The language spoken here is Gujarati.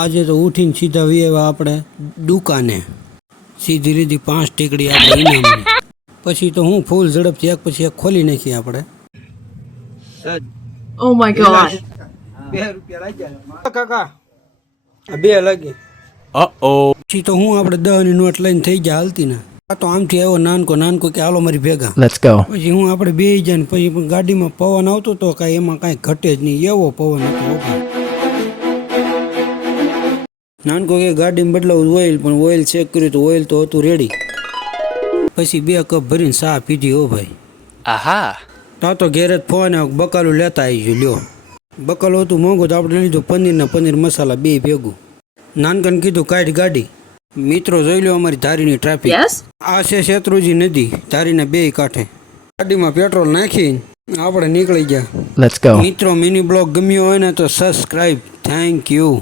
આજે તો ઉઠીને સીધા વિયેવા આપણે દુકાને સીધી રીધી 5 ટીકડી આપણે ઇનામની. પછી તો હું ફૂલ ઝડપથી એક પછી એક ખોલી નાખી આપણે. Oh my god. 2 રૂપિયા લાગ્યા કાકા. 2 લાગી. પછી તો હું આપણે 10 ની નોટ લઈને થઈ ગયા હાલતી ને. આ તો આમથી આવ્યો નાનકો કે હાલો મારી ભેગા. Let's go. પછી હું આપણે બેહી જાય ને પછી ગાડીમાં પવન આવતો તો કાંઈ એમાં કાંઈ ઘટે જ નહીં, એવો પવન હતો. નાનકો કે ગાડીમાં બદલાવું ઓઇલ, પણ ઓઇલ ચેક કર્યું તો ઓઇલ તો હતું રેડી. પછી 2 કપ ભરીને ચા પીધી. હો ભાઈ, Aha. તો ઘેર જ ફોન આવ્યો, બકાલું લેતા આવી ગયો. લ્યો, બકાલું હતું મોંઘું તો આપણે લીધું પનીર મસાલા 2 ભેગું. નાનકાને કીધું કાઢ ગાડી. મિત્રો જોઈ લો અમારી ધારીની ટ્રાફિક. Yes. આ છે શેત્રુજી નદી, ધારીના 2 કાંઠે. ગાડીમાં પેટ્રોલ નાખી આપણે નીકળી ગયા. Let's go. મિત્રો મિની બ્લોગ ગમ્યો હોય ને તો સબસ્ક્રાઇબ. Thank you.